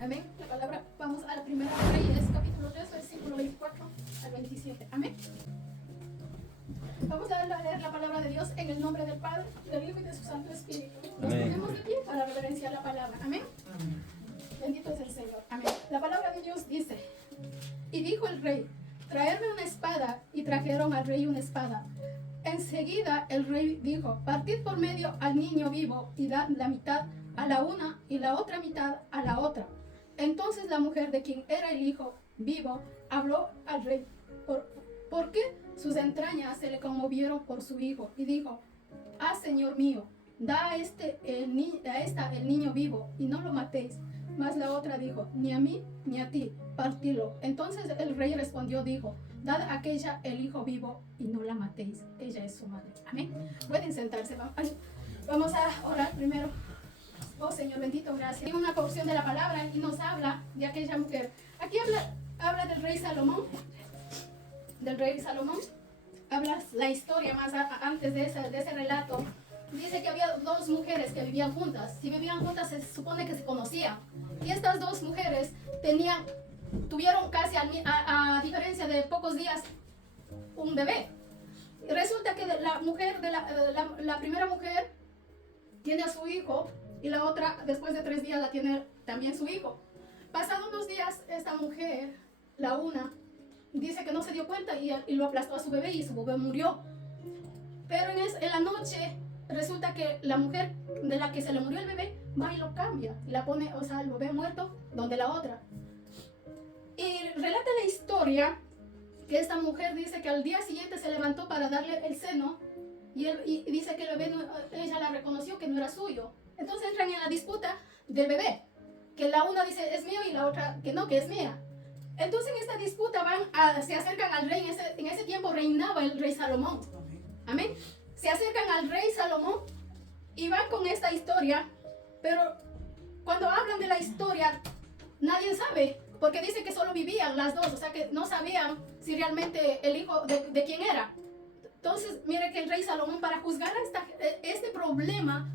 Amén. La palabra, vamos a la primera Reyes, capítulo 3, versículo 24 al 27. Amén. Vamos a leer la palabra de Dios en el nombre del Padre, del Hijo y de su Santo Espíritu. Nos ponemos de pie para reverenciar la palabra. Amén. Bendito es el Señor. Amén. La palabra de Dios dice: y dijo el rey, traerme una espada, y trajeron al rey una espada. Enseguida el rey dijo, partid por medio al niño vivo y dad la mitad a la una y la otra mitad a la otra. Entonces la mujer de quien era el hijo vivo habló al rey, ¿por qué sus entrañas se le conmovieron por su hijo? Y dijo, ah, Señor mío, da a esta el niño vivo y no lo matéis. Mas la otra dijo, ni a mí ni a ti, partilo. Entonces el rey respondió, dijo, dad a aquella el hijo vivo y no la matéis. Ella es su madre. Amén. Pueden sentarse. Vamos a orar primero. Oh Señor, bendito, gracias. Hay una porción de la palabra y nos habla de aquella mujer. Aquí habla del rey Salomón. Del rey Salomón. Habla la historia más antes de ese relato. Dice que había dos mujeres que vivían juntas. Si vivían juntas se supone que se conocían. Y estas dos mujeres tuvieron casi a diferencia de pocos días un bebé. Y resulta que la mujer la primera mujer tiene a su hijo y la otra después de 3 días la tiene también su hijo. Pasados unos días esta mujer, la una, dice que no se dio cuenta y lo aplastó a su bebé y su bebé murió. Pero en la noche resulta que la mujer de la que se le murió el bebé va y lo cambia y la pone, o sea, el bebé muerto donde la otra. Y relata la historia que esta mujer dice que al día siguiente se levantó para darle el seno y dice que el bebé ella la reconoció que no era suyo. Entonces entran en la disputa del bebé, que la una dice es mío y la otra que no, que es mía. Entonces en esta disputa se acercan al rey. En ese tiempo reinaba el rey Salomón. Amén. Se acercan al rey Salomón y van con esta historia, pero cuando hablan de la historia nadie sabe, porque dice que solo vivían las dos, o sea que no sabían si realmente el hijo de quién era. Entonces mire que el rey Salomón, para juzgar este problema,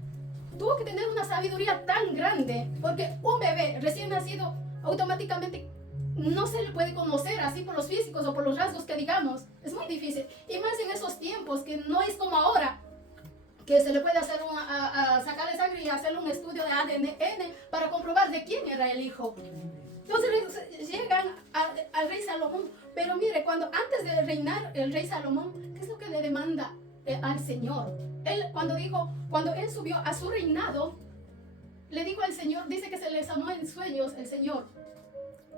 tuvo que tener una sabiduría tan grande, porque un bebé recién nacido automáticamente no se le puede conocer así por los físicos o por los rasgos que digamos. Es muy difícil. Y más en esos tiempos que no es como ahora, que se le puede hacer sacarle sangre y hacerle un estudio de ADN para comprobar de quién era el hijo. Entonces llegan al rey Salomón. Pero mire, antes de reinar el rey Salomón, ¿qué es lo que le demanda al Señor? Él cuando él subió a su reinado, le dijo al Señor, dice que se le sanó en sueños el Señor.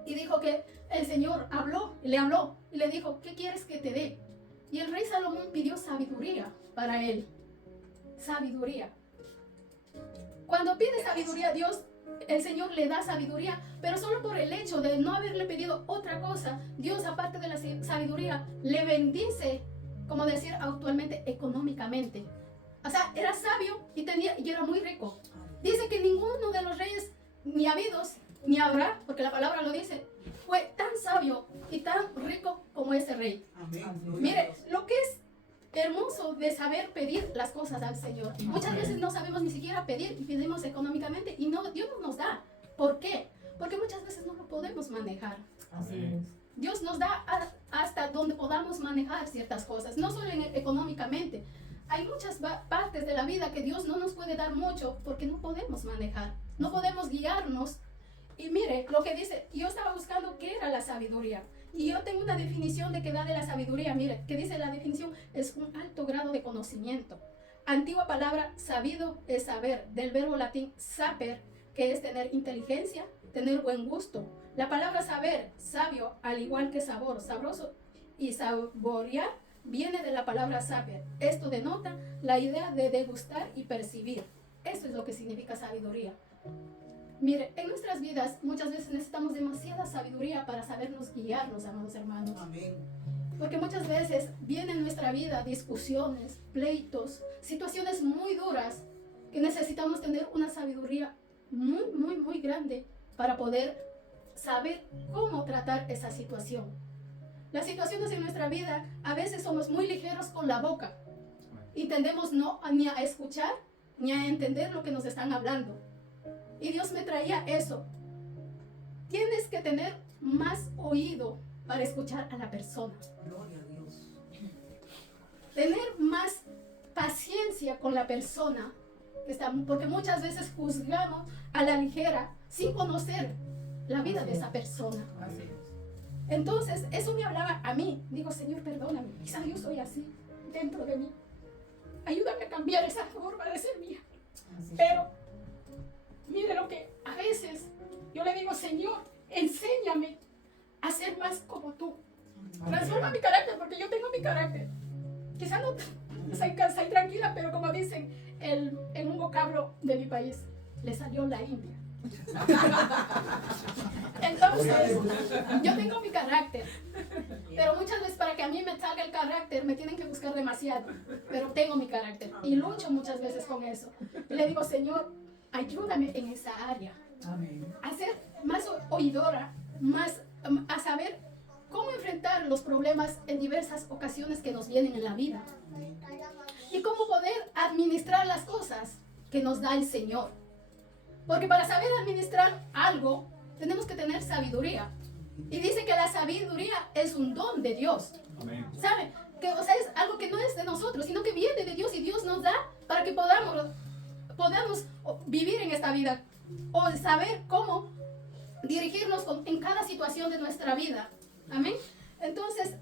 Y dijo que el Señor le habló y le dijo, ¿qué quieres que te dé? Y el rey Salomón pidió sabiduría para él. Sabiduría. Cuando pide sabiduría, el Señor le da sabiduría, pero solo por el hecho de no haberle pedido otra cosa, Dios, aparte de la sabiduría, le bendice, como decir actualmente, económicamente. O sea, era sabio y era muy rico. Dice que ninguno de los reyes ni habidos ni habrá, porque la palabra lo dice, fue tan sabio y tan rico como ese rey. Amén. Mire, lo que es hermoso de saber pedir las cosas al Señor. Muchas veces no sabemos ni siquiera pedir y pedimos económicamente y Dios no nos da. ¿Por qué? Porque muchas veces no lo podemos manejar. Así es. Dios nos da hasta donde podamos manejar ciertas cosas, no solo económicamente. Hay muchas partes de la vida que Dios no nos puede dar mucho porque no podemos manejar, no podemos guiarnos. Y mire lo que dice, yo estaba buscando qué era la sabiduría. Y yo tengo una definición de qué da de la sabiduría. Mire, que dice la definición, es un alto grado de conocimiento. Antigua palabra, sabido es saber, del verbo latín saper, que es tener inteligencia, tener buen gusto. La palabra saber, sabio, al igual que sabor, sabroso y saborear, viene de la palabra saper. Esto denota la idea de degustar y percibir. Esto es lo que significa sabiduría. Mire, en nuestras vidas muchas veces necesitamos demasiada sabiduría para sabernos guiarnos, amados hermanos. Amén. Porque muchas veces vienen en nuestra vida discusiones, pleitos, situaciones muy duras que necesitamos tener una sabiduría muy, muy, muy grande para poder saber cómo tratar esa situación. Las situaciones en nuestra vida, a veces somos muy ligeros con la boca y tendemos no ni a escuchar ni a entender lo que nos están hablando. Y Dios me traía eso. tienes que tener más oído para escuchar a la persona. Gloria a Dios. Tener más paciencia con la persona que está, porque muchas veces juzgamos a la ligera sin conocer la vida de esa persona. Así es. Entonces, eso me hablaba a mí. Digo, Señor, perdóname. Quizás yo soy así dentro de mí. Ayúdame a cambiar esa forma de ser mía. Pero, mire lo que a veces yo le digo, Señor, enséñame a ser más como tú. Transforma mi carácter, porque yo tengo mi carácter. Quizás no soy tranquila, pero como dicen en un vocablo de mi país, le salió la India. Entonces, yo tengo mi carácter, pero muchas veces para que a mí me salga el carácter me tienen que buscar demasiado, pero tengo mi carácter y lucho muchas veces con eso. Y le digo, Señor, ayúdame en esa área, a ser más oidora, más a saber cómo enfrentar los problemas en diversas ocasiones que nos vienen en la vida y cómo poder administrar las cosas que nos da el Señor. Porque para saber administrar algo, tenemos que tener sabiduría. Y dice que la sabiduría es un don de Dios. Amén. ¿Sabe? Que, o sea, es algo que no es de nosotros, sino que viene de Dios y Dios nos da para que podamos vivir en esta vida. O saber cómo dirigirnos en cada situación de nuestra vida. Amén. Entonces,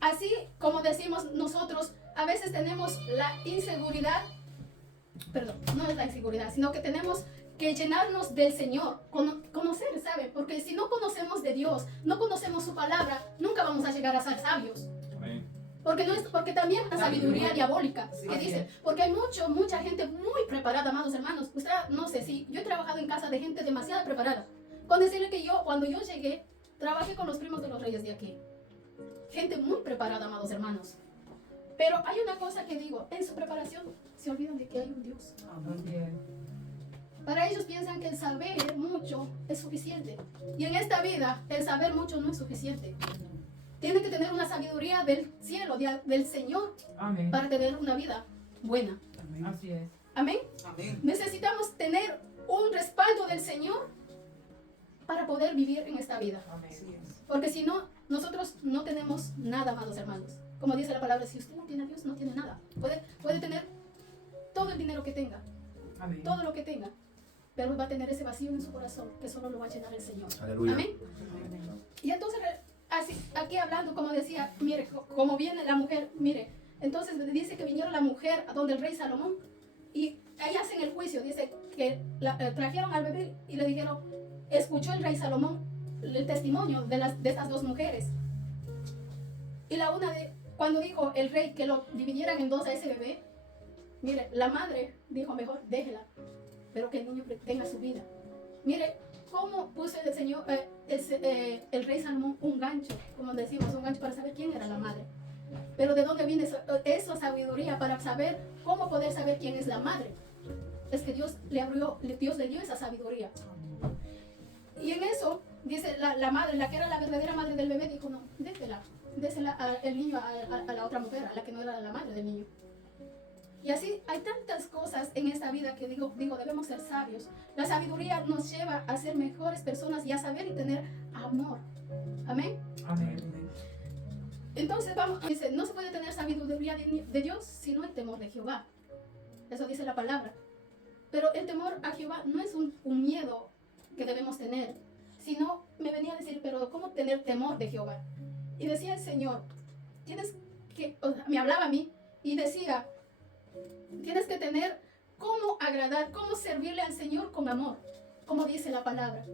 así como decimos nosotros, a veces tenemos la inseguridad. Perdón, no es la inseguridad, sino que tenemos que llenarnos del Señor, conocer, ¿sabe? Porque si no conocemos de Dios, no conocemos su palabra, nunca vamos a llegar a ser sabios. Amén. Porque también la sabiduría diabólica, que dice, porque hay mucha gente muy preparada, amados hermanos. Usted, no sé si yo he trabajado en casa de gente demasiado preparada. Con decirle que cuando yo llegué, trabajé con los primos de los reyes de aquí. Gente muy preparada, amados hermanos. Pero hay una cosa que digo, en su preparación se olvidan de que hay un Dios. Para ellos piensan que el saber mucho es suficiente. Y en esta vida, el saber mucho no es suficiente. Tienen que tener una sabiduría del cielo, del Señor, Amén. para tener una vida buena. Amén. Así es. Amén. Amén. Necesitamos tener un respaldo del Señor para poder vivir en esta vida. Amén. Porque si no, nosotros no tenemos nada, amados hermanos. Como dice la palabra, si usted no tiene a Dios, no tiene nada. Puede tener todo el dinero que tenga, Amén. todo lo que tenga, pero va a tener ese vacío en su corazón que solo lo va a llenar el Señor. Aleluya. Amén. Y entonces, así, aquí hablando, como decía, mire, como viene la mujer, mire, entonces dice que vinieron la mujer a donde el rey Salomón y ahí hacen el juicio, dice que trajeron al bebé y le dijeron, escuchó el rey Salomón el testimonio de estas dos mujeres. Y cuando dijo el rey que lo dividieran en dos a ese bebé, mire, la madre dijo, mejor déjela, pero que el niño tenga su vida. Mire, cómo puso el Señor, el rey Salomón un gancho, como decimos, un gancho para saber quién era la madre. Pero ¿de dónde viene esa sabiduría para saber cómo poder saber quién es la madre? Es que Dios le dio esa sabiduría. Y en eso, dice la madre, la que era la verdadera madre del bebé, dijo, no, désela el niño a la otra mujer, a la que no era la madre del niño. Y así hay tantas cosas en esta vida que digo, debemos ser sabios. La sabiduría nos lleva a ser mejores personas y a saber y tener amor. Amén. Amén. Entonces dice, no se puede tener sabiduría de Dios si no hay temor de Jehová. Eso dice la palabra. Pero el temor a Jehová no es un miedo que debemos tener, sino me venía a decir, pero ¿cómo tener temor de Jehová? Y decía el Señor, me hablaba a mí y decía, tienes que tener cómo agradar, cómo servirle al Señor con amor, como dice la palabra.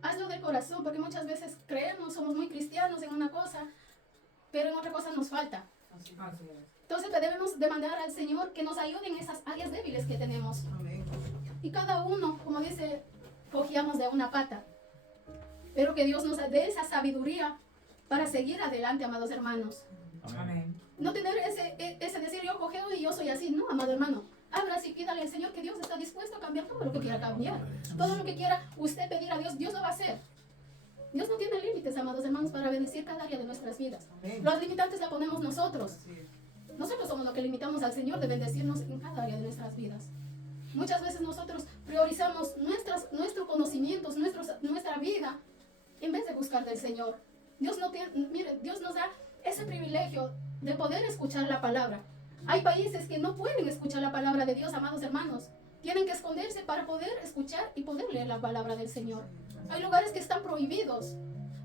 Hazlo del corazón, porque muchas veces creemos, somos muy cristianos en una cosa, pero en otra cosa nos falta. Así es. Entonces debemos demandar al Señor que nos ayude en esas áreas débiles que tenemos. Amén. Y cada uno, como dice, cogíamos de una pata. Pero que Dios nos dé esa sabiduría para seguir adelante, amados hermanos. Amén. No tener ese decir yo cogeo y yo soy así. No, amado hermano. Abra y pídale al Señor que Dios está dispuesto a cambiar todo lo que quiera cambiar. Todo lo que quiera usted pedir a Dios, Dios lo va a hacer. Dios no tiene límites, amados hermanos, para bendecir cada área de nuestras vidas. Amén. Los limitantes la ponemos nosotros. Así es. Nosotros somos los que limitamos al Señor de bendecirnos en cada área de nuestras vidas. Muchas veces nosotros priorizamos nuestros conocimientos, nuestra nuestra vida en vez de buscar del Señor. Dios no tiene, mire, Dios nos da ese privilegio de poder escuchar la palabra. Hay países que no pueden escuchar la palabra de Dios, amados hermanos. Tienen que esconderse para poder escuchar y poder leer la palabra del Señor. Hay lugares que están prohibidos,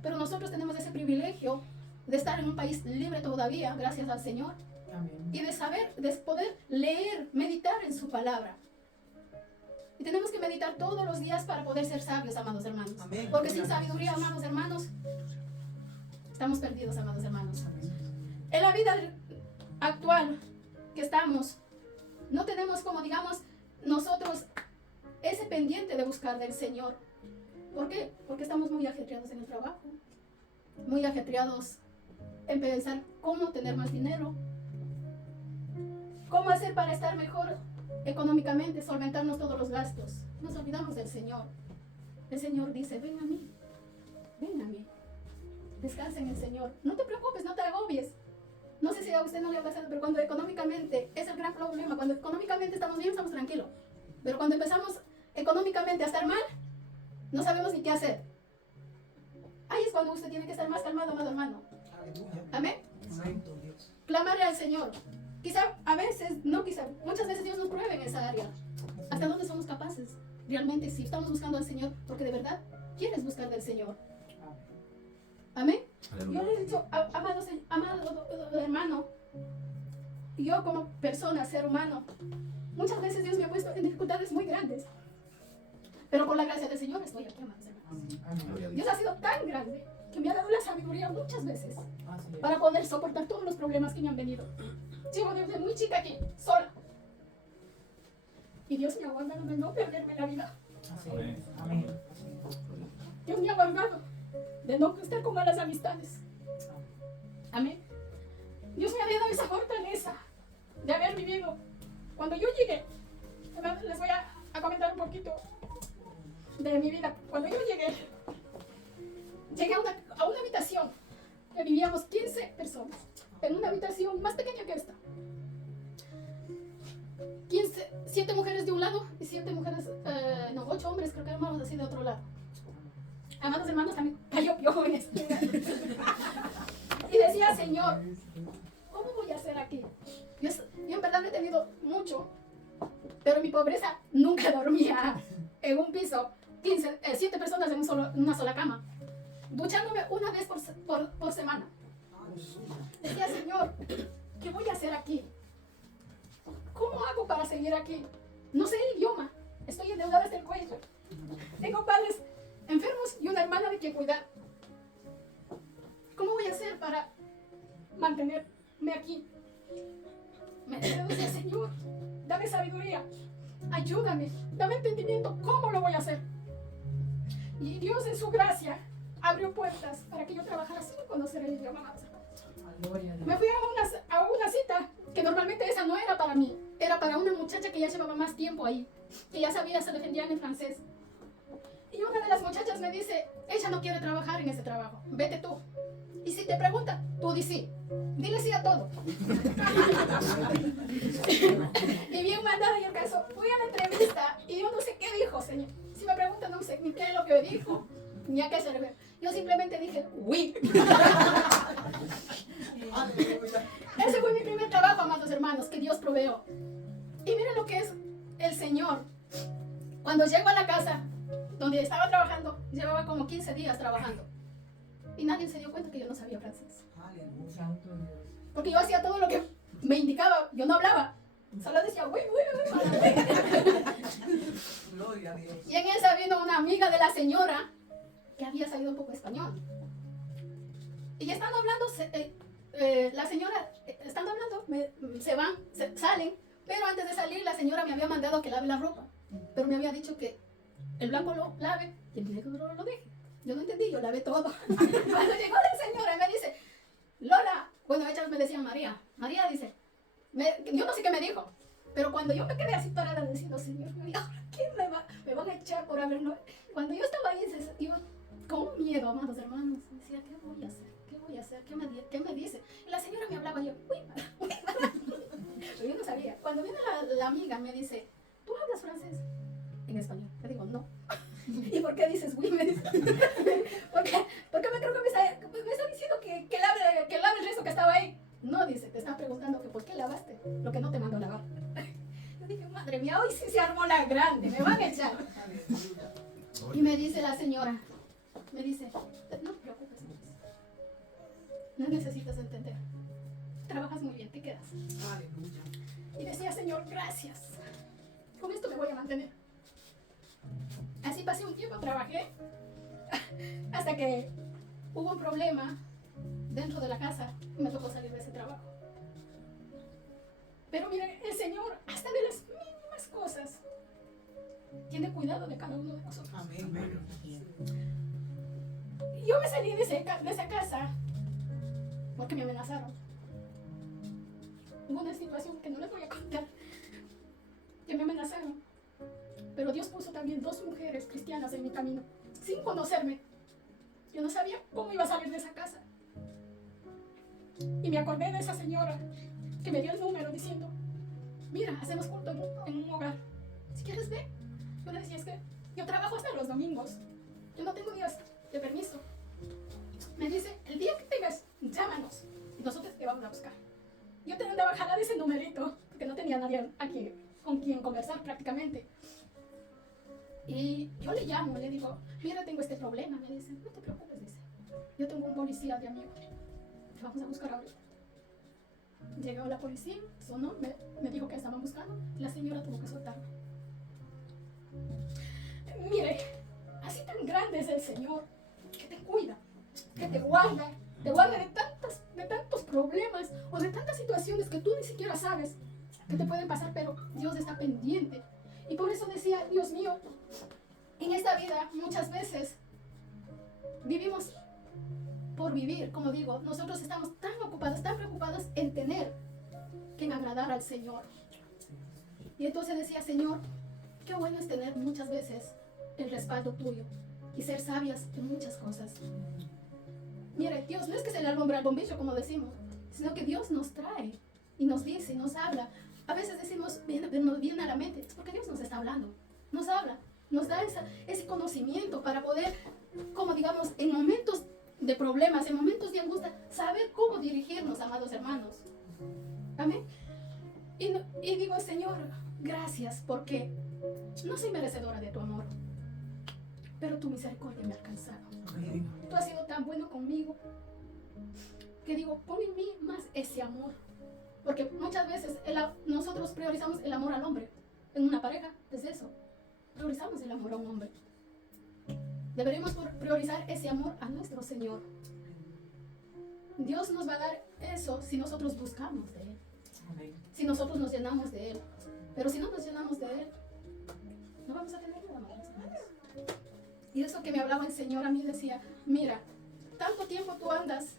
pero nosotros tenemos ese privilegio de estar en un país libre todavía, gracias al Señor. Amén. Y de saber, de poder leer, meditar en su palabra. Y tenemos que meditar todos los días para poder ser sabios, amados hermanos. Amén. Porque sin sabiduría, amados hermanos, estamos perdidos, amados hermanos. En la vida actual que estamos, no tenemos como, digamos, nosotros ese pendiente de buscar del Señor. ¿Por qué? Porque estamos muy ajetreados en el trabajo, muy ajetreados en pensar cómo tener más dinero, cómo hacer para estar mejor económicamente, solventarnos todos los gastos. Nos olvidamos del Señor. El Señor dice, ven a mí, descansa en el Señor. No te preocupes, no te agobies. No sé si a usted no le ha pasado, pero cuando económicamente, es el gran problema, cuando económicamente estamos bien, estamos tranquilos. Pero cuando empezamos económicamente a estar mal, no sabemos ni qué hacer. Ahí es cuando usted tiene que estar más calmado, amado hermano. Aleluya. Amén. Santo Dios. Clamarle al Señor. Quizá a veces, no quizá, muchas veces Dios nos prueba en esa área. ¿Hasta dónde somos capaces? Realmente, si estamos buscando al Señor, porque de verdad quieres buscar del Señor. Amén. Yo le he dicho, amado hermano, yo como persona, ser humano, muchas veces Dios me ha puesto en dificultades muy grandes. Pero por la gracia del Señor estoy aquí, amados hermanos. Dios ha sido tan grande que me ha dado la sabiduría muchas veces para poder soportar todos los problemas que me han venido. Llevo desde muy chica aquí, sola. Y Dios me ha guardado de no perderme la vida. Amén. Dios me ha guardado de no estar con malas amistades. Amén. Dios me ha dado esa fortaleza de haber vivido. Cuando yo llegué, les voy a comentar un poquito de mi vida. Cuando yo llegué a una habitación que vivíamos 15 personas, en una habitación más pequeña que esta. 7 mujeres de un lado y 7 mujeres, 8 hombres, creo que éramos así de otro lado. Amados hermanos, también cayó piojo en este lugar. Y decía, Señor, ¿cómo voy a hacer aquí? Yo en verdad he tenido mucho, pero mi pobreza nunca dormía en un piso, 7 personas en una sola cama, duchándome una vez por semana. Decía, Señor, ¿qué voy a hacer aquí? ¿Cómo hago para seguir aquí? No sé el idioma, estoy endeudada hasta el cuello. Tengo padres enfermos y una hermana de quien cuidar. ¿Cómo voy a hacer para mantenerme aquí? Me decía, Señor, dame sabiduría, ayúdame, dame entendimiento, ¿cómo lo voy a hacer? Y Dios en su gracia abrió puertas para que yo trabajara sin conocer el idioma. Me fui a una cita que normalmente esa no era para mí, era para una muchacha que ya llevaba más tiempo ahí, que ya sabía, se defendía en francés. Y una de las muchachas me dice, ella no quiere trabajar en ese trabajo, vete tú. Y si te pregunta, tú di sí, dile sí a todo. Y bien mandada y el caso, fui a la entrevista y yo no sé qué dijo, Señor. Si me preguntan, no sé ni qué es lo que dijo, ni a qué se refiere. Yo simplemente dije, oui. Ese fue mi primer trabajo, amados hermanos, que Dios proveó. Y miren lo que es el Señor. Cuando llego a la casa donde estaba trabajando, llevaba como 15 días trabajando. Y nadie se dio cuenta que yo no sabía francés. Porque yo hacía todo lo que me indicaba, yo no hablaba. Solo decía, oui, oui, oui. Gloria a Dios. Y en esa vino una amiga de la señora que había sabido un poco español. Y estando hablando, la señora, estando hablando, se van, salen. Pero antes de salir, la señora me había mandado que lave la ropa. Pero me había dicho que el blanco lo lave y el negro lo deje. Yo no entendí, yo lavé todo. Cuando llegó la señora y me dice, Lola, bueno, ellas me decían María. María dice, yo no sé qué me dijo, pero cuando yo me quedé así parada diciendo, Señor, ¿quién me van a echar por haberlo? Cuando yo estaba ahí, yo con miedo, amados hermanos, decía, ¿qué voy a hacer? ¿Qué voy a hacer? ¿Qué me dice? Y la señora me hablaba, yo, uy, pero yo no sabía. Cuando viene la amiga, me dice, ¿tú hablas francés? En español. Le digo, no. ¿Y por qué dices, uy? Me dice. ¿Por qué me creo que me está diciendo que lave el resto que estaba ahí? No, dice, te están preguntando que por qué lavaste lo que no te mandó a lavar. Yo dije, madre mía, hoy sí se armó la grande, me van a echar. Aleluya. Y me dice la señora, me dice, no te preocupes, me dice. No necesitas entender. Trabajas muy bien, te quedas. Aleluya. Y decía, Señor, gracias. Con esto me voy a mantener. Así pasé un tiempo, trabajé, hasta que hubo un problema dentro de la casa y me tocó salir de ese trabajo. Pero miren, el Señor, hasta de las mínimas cosas, tiene cuidado de cada uno de nosotros. Amén. Yo me salí de esa casa porque me amenazaron. Hubo una situación que no les voy a contar, que me amenazaron. Pero Dios puso también 2 mujeres cristianas en mi camino, sin conocerme. Yo no sabía cómo iba a salir de esa casa. Y me acordé de esa señora que me dio el número diciendo, mira, hacemos culto en un hogar. Si quieres ver. Yo le decía, es que yo trabajo hasta los domingos. Yo no tengo días de permiso. Me dice, el día que tengas, llámanos. Y nosotros te vamos a buscar. Yo te andaba jalada de ese numerito, porque no tenía nadie aquí con quien conversar prácticamente. Y yo le llamo, le digo, mira, tengo este problema. Me dice, no te preocupes, dice. Yo tengo un policía de amigo. Te vamos a buscar ahorita. Llegó la policía, sonó, me dijo que estaban buscando. La señora tuvo que soltarme. Mire, así tan grande es el Señor, que te cuida, que te guarda de tantos problemas o de tantas situaciones que tú ni siquiera sabes que te pueden pasar, pero Dios está pendiente. Y por eso decía, Dios mío, en esta vida muchas veces vivimos por vivir, como digo, nosotros estamos tan ocupados, tan preocupados en tener que en agradar al Señor. Y entonces decía, Señor, qué bueno es tener muchas veces el respaldo tuyo y ser sabias en muchas cosas. Mire, Dios no es que se le alumbre al bombillo, como decimos, sino que Dios nos trae y nos dice, nos habla. A veces decimos, nos viene a la mente, es porque Dios nos está hablando, nos habla, nos da ese conocimiento para poder, como digamos, en momentos de problemas, en momentos de angustia, saber cómo dirigirnos, amados hermanos. Amén. Y digo, Señor, gracias, porque no soy merecedora de tu amor, pero tu misericordia me ha alcanzado. Amén. Tú has sido tan bueno conmigo que digo, pon en mí más ese amor. Porque muchas veces nosotros priorizamos el amor al hombre. En una pareja es eso. Priorizamos el amor a un hombre. Deberíamos priorizar ese amor a nuestro Señor. Dios nos va a dar eso si nosotros buscamos de Él. Amén. Si nosotros nos llenamos de Él. Pero si no nos llenamos de Él, no vamos a tener nada, amados hermanos. Y eso que me hablaba el Señor a mí decía, mira, tanto tiempo tú andas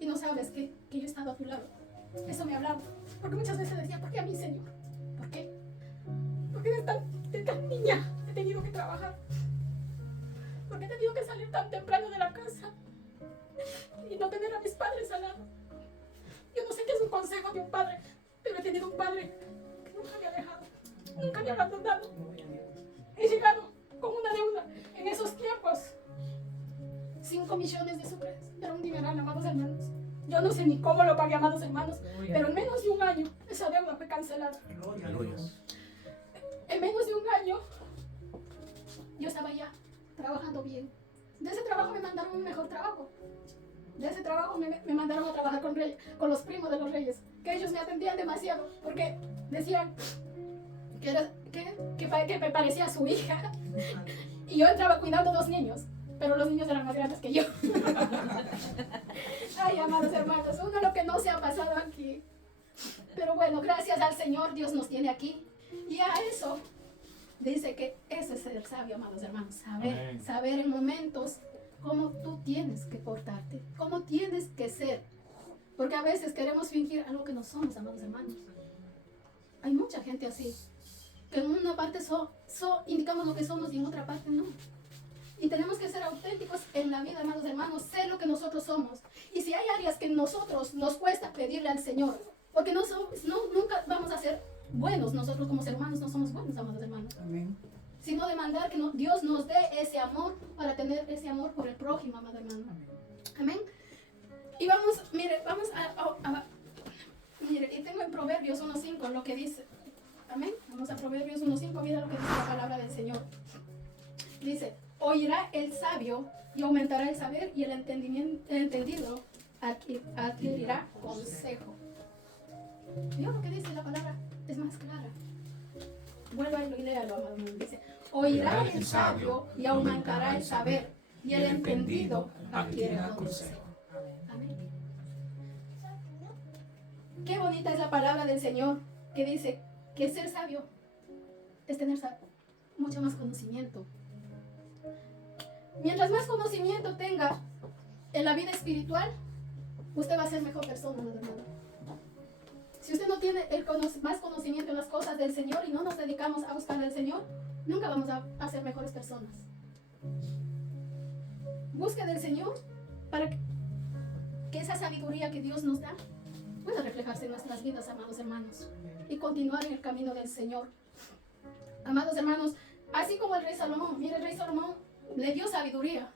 y no sabes que yo he estado a tu lado. Eso me hablaba. Porque muchas veces decía, ¿por qué a mí, Señor? ¿Por qué? Porque de tan niña he tenido que trabajar. Porque he tenido que salir tan temprano de la casa y no tener a mis padres al lado. Yo no sé qué es un consejo de un padre, pero he tenido un padre que nunca me ha dejado, nunca me ha abandonado. Gloria a Dios. He llegado con una deuda en esos tiempos. 5 millones de sucres. Era un dineral, amados hermanos. Yo no sé ni cómo lo pagué, amados hermanos, pero en menos de un año esa deuda fue cancelada. Gloria a Dios. En menos de un año yo estaba ya trabajando bien. De ese trabajo me mandaron un mejor trabajo. De ese trabajo me mandaron a trabajar con los primos de los reyes, que ellos me atendían demasiado, porque decían que me parecía a su hija. Y yo entraba cuidando 2 niños, pero los niños eran más grandes que yo. Ay, amados hermanos, uno lo que no se ha pasado aquí. Pero bueno, gracias al Señor, Dios nos tiene aquí. Y a eso dice que ese es el sabio, amados hermanos. Saber en momentos cómo tú tienes que portarte, cómo tienes que ser. Porque a veces queremos fingir algo que no somos, amados hermanos. Hay mucha gente así, que en una parte indicamos lo que somos y en otra parte no. Y tenemos que ser auténticos en la vida, amados hermanos, ser lo que nosotros somos. Y si hay áreas que nosotros nos cuesta pedirle al Señor, porque nunca vamos a ser buenos, nosotros como seres humanos no somos buenos, amados hermanos. Amén. sino demandar que Dios nos dé ese amor para tener ese amor por el prójimo, amado hermano. Amén. Y vamos, mire, mire, y tengo en Proverbios 1.5 lo que dice. Amén. Vamos a Proverbios 1.5, mira lo que dice la palabra del Señor. Dice, oirá el sabio y aumentará el saber, y el entendido adquirirá consejo. ¿Vio lo que dice la palabra? Es más clara. Vuelva y léalo, amado hermano. Dice, oirá el sabio y aumentará el saber, y el entendido adquirirá consejo. Amén. Qué bonita es la palabra del Señor, que dice que ser sabio es tener mucho más conocimiento. Mientras más conocimiento tenga en la vida espiritual, usted va a ser mejor persona, amado hermano. Si usted no tiene más conocimiento en las cosas del Señor y no nos dedicamos a buscar al Señor, nunca vamos a ser mejores personas. Busque del Señor para que esa sabiduría que Dios nos da pueda reflejarse en nuestras vidas, amados hermanos, y continuar en el camino del Señor. Amados hermanos, así como el rey Salomón, mire, el rey Salomón le dio sabiduría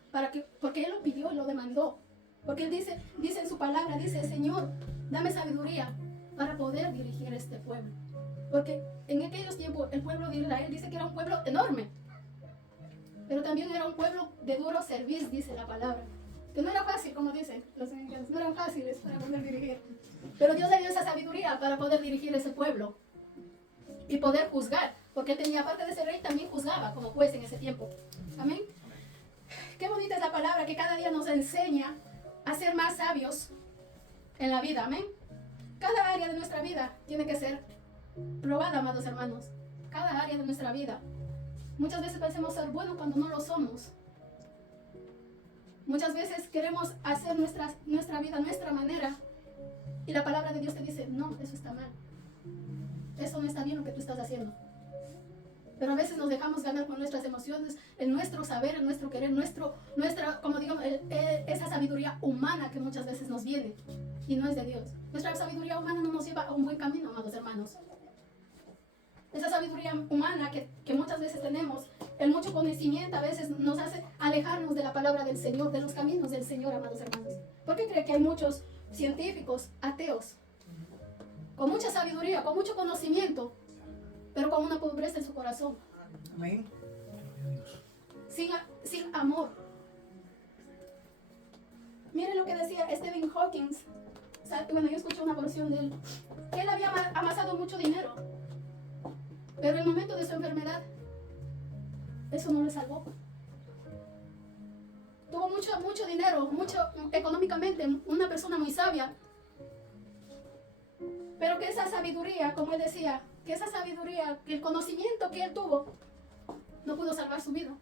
porque él lo pidió y lo demandó. Porque él dice en su palabra, dice, Señor, dame sabiduría para poder dirigir este pueblo. Porque en aquellos tiempos el pueblo de Israel dice que era un pueblo enorme, pero también era un pueblo de duro servicio, dice la palabra. Que no era fácil, como dicen los mexicanos, no eran fáciles para poder dirigir. Pero Dios le dio esa sabiduría para poder dirigir ese pueblo y poder juzgar, porque él tenía, aparte de ser rey, también juzgaba como juez en ese tiempo. Amén. Qué bonita es la palabra que cada día nos enseña a ser más sabios en la vida. Amén. Cada área de nuestra vida tiene que ser probada, amados hermanos. Cada área de nuestra vida. Muchas veces pensamos ser buenos cuando no lo somos. Muchas veces queremos hacer nuestra vida a nuestra manera, y la palabra de Dios te dice, no, eso está mal. Eso no está bien lo que tú estás haciendo. Pero a veces nos dejamos ganar con nuestras emociones, en nuestro saber, en nuestro querer, nuestra, como digamos, esa sabiduría humana que muchas veces nos viene y no es de Dios. Nuestra sabiduría humana no nos lleva a un buen camino, amados hermanos. Esa sabiduría humana que muchas veces tenemos, el mucho conocimiento a veces nos hace alejarnos de la palabra del Señor, de los caminos del Señor, amados hermanos. ¿Por qué cree que hay muchos científicos ateos con mucha sabiduría, con mucho conocimiento, pero con una pobreza en su corazón? Amén. Sin amor. Miren lo que decía Stephen Hawking. Bueno, yo escuché una porción de él, que él había amasado mucho dinero, pero en el momento de su enfermedad, eso no le salvó. Tuvo mucho dinero, mucho económicamente, una persona muy sabia, pero que esa sabiduría, como él decía, que esa sabiduría, que el conocimiento que él tuvo, no pudo salvar su vida.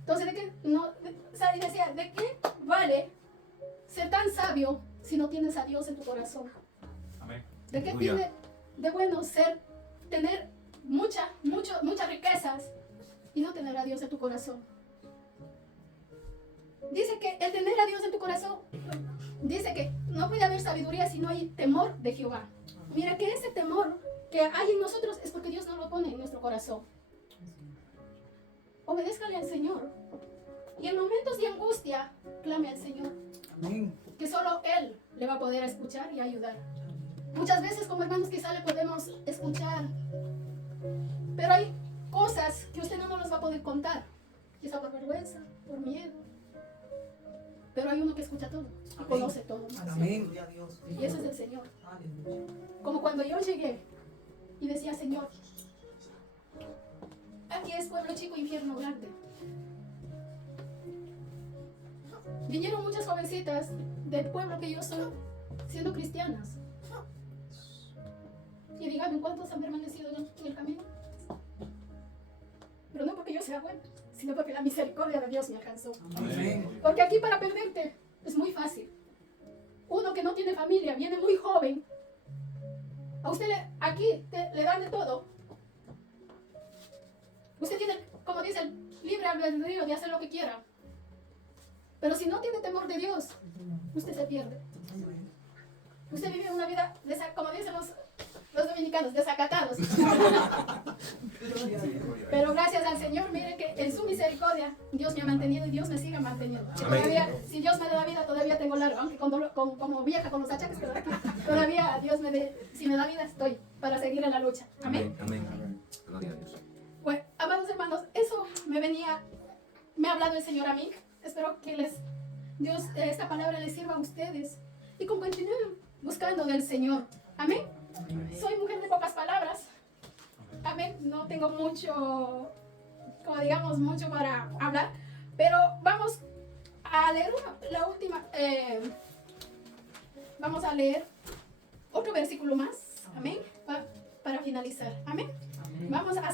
Entonces, y decía, ¿de qué vale ser tan sabio si no tienes a Dios en tu corazón? Amén. ¿De qué tiene de bueno tener muchas riquezas y no tener a Dios en tu corazón? Dice que el tener a Dios en tu corazón, dice que no puede haber sabiduría si no hay temor de Jehová. Mira que ese temor que hay en nosotros es porque Dios no lo pone en nuestro corazón. Obedézcale al Señor. Y en momentos de angustia, clame al Señor. Amén. Que solo Él le va a poder escuchar y ayudar. Muchas veces como hermanos quizá le podemos escuchar, pero hay cosas que usted no nos va a poder contar. Quizá por vergüenza, por miedo. Pero hay uno que escucha todo y conoce todo. Amén. Y eso es el Señor. Como cuando yo llegué y decía, Señor, aquí es pueblo chico, infierno grande. Vinieron muchas jovencitas del pueblo que yo soy, siendo cristianas. Y díganme, ¿cuántos han permanecido en el camino? Pero no porque yo sea buena, sino porque la misericordia de Dios me alcanzó. Amén. Porque aquí para perderte es muy fácil. Uno que no tiene familia, viene muy joven. A usted aquí le dan de todo. Usted tiene, como dice, el libre albedrío de hacer lo que quiera. Pero si no tiene temor de Dios, usted se pierde. Usted vive una vida, como dicen Los dominicanos, desacatados. Pero gracias al Señor, miren que en su misericordia Dios me ha mantenido y Dios me sigue manteniendo. Y todavía, si Dios me da la vida, todavía tengo largo, aunque como vieja con los achaques que doy aquí, todavía Dios si me da vida, estoy para seguir en la lucha. Amén. Amén. Gloria a Dios. Bueno, amados hermanos, eso me ha hablado el Señor a mí. Espero que Dios, esta palabra les sirva a ustedes y continúen buscando del Señor. Amén. Soy mujer de pocas palabras. Amén. No tengo mucho, como digamos, mucho para hablar, pero vamos a leer vamos a leer otro versículo más. Amén. Para finalizar. Amén. Vamos a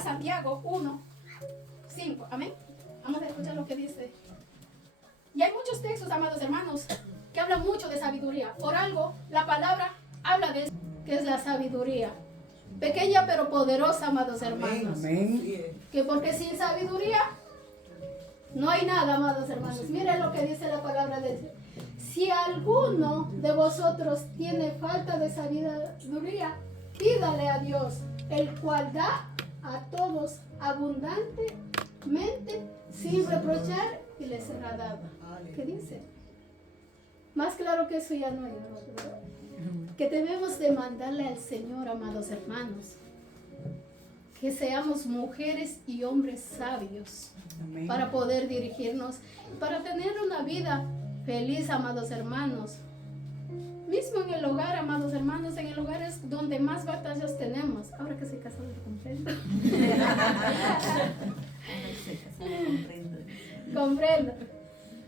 Santiago 1:5. Amén. Vamos a escuchar lo que dice. Y hay muchos textos, amados hermanos, que hablan mucho de sabiduría. Por algo, la palabra habla de eso, que es la sabiduría. Pequeña pero poderosa, amados hermanos. Amén. Que porque sin sabiduría no hay nada, amados hermanos. Miren lo que dice la palabra de Dios. Si alguno de vosotros tiene falta de sabiduría, pídale a Dios, el cual da a todos abundantemente, sin reprochar, y le será dado. ¿Qué dice? Más claro que eso ya no hay, ¿verdad? Que debemos demandarle al Señor, amados hermanos, que seamos mujeres y hombres sabios. Amén. Para poder dirigirnos, para tener una vida feliz, amados hermanos. Mismo en el hogar, amados hermanos, en el hogar es donde más batallas tenemos. Ahora que soy casada, lo comprendo. Comprendo.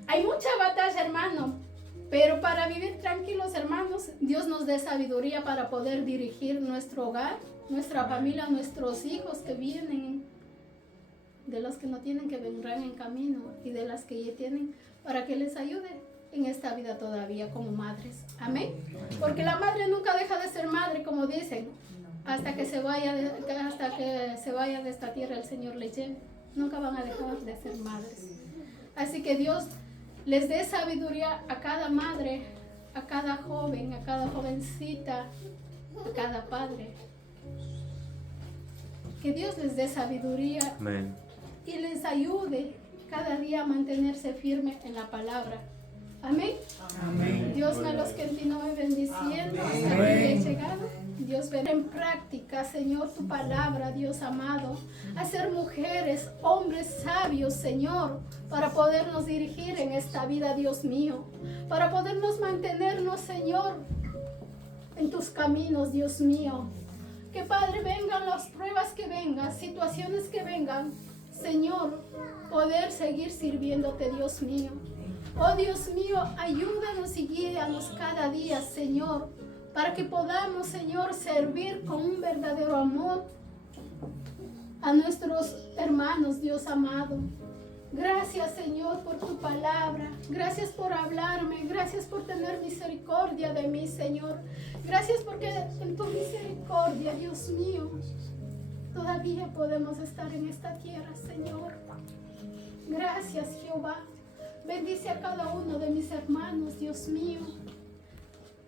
Hay mucha batalla, hermano, pero para vivir tranquilos, hermanos, Dios nos dé sabiduría para poder dirigir nuestro hogar, nuestra familia, nuestros hijos que vienen, de los que no tienen, que vendrán en camino, y de las que ya tienen, para que les ayude en esta vida todavía como madres. Amén. Porque la madre nunca deja de ser madre, como dicen, hasta que se vaya de esta tierra, el Señor les lleve. Nunca van a dejar de ser madres. Así que Dios les dé sabiduría a cada madre, a cada joven, a cada jovencita, a cada padre. Que Dios les dé sabiduría. Amén. Y les ayude cada día a mantenerse firme en la palabra. Amén. Amén. Dios me los continúe bendiciendo hasta Amén. que he llegado. Dios verá en práctica, Señor, tu palabra, Dios amado. A ser mujeres, hombres sabios, Señor, para podernos dirigir en esta vida, Dios mío. Para podernos mantenernos, Señor, en tus caminos, Dios mío. Que, Padre, vengan las pruebas que vengan, situaciones que vengan, Señor, poder seguir sirviéndote, Dios mío. Oh Dios mío, ayúdanos y guíanos cada día, Señor, para que podamos, Señor, servir con un verdadero amor a nuestros hermanos, Dios amado. Gracias, Señor, por tu palabra. Gracias por hablarme. Gracias por tener misericordia de mí, Señor. Gracias porque en tu misericordia, Dios mío, todavía podemos estar en esta tierra, Señor. Gracias, Jehová. Bendice a cada uno de mis hermanos, Dios mío.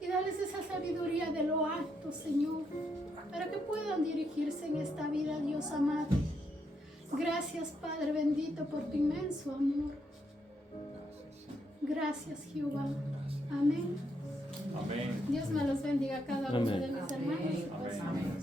Y dales esa sabiduría de lo alto, Señor, para que puedan dirigirse en esta vida, Dios amado. Gracias, Padre bendito, por tu inmenso amor. Gracias, Jehová. Amén. Amén. Dios me los bendiga a cada uno Amén. de mis hermanos. Amén.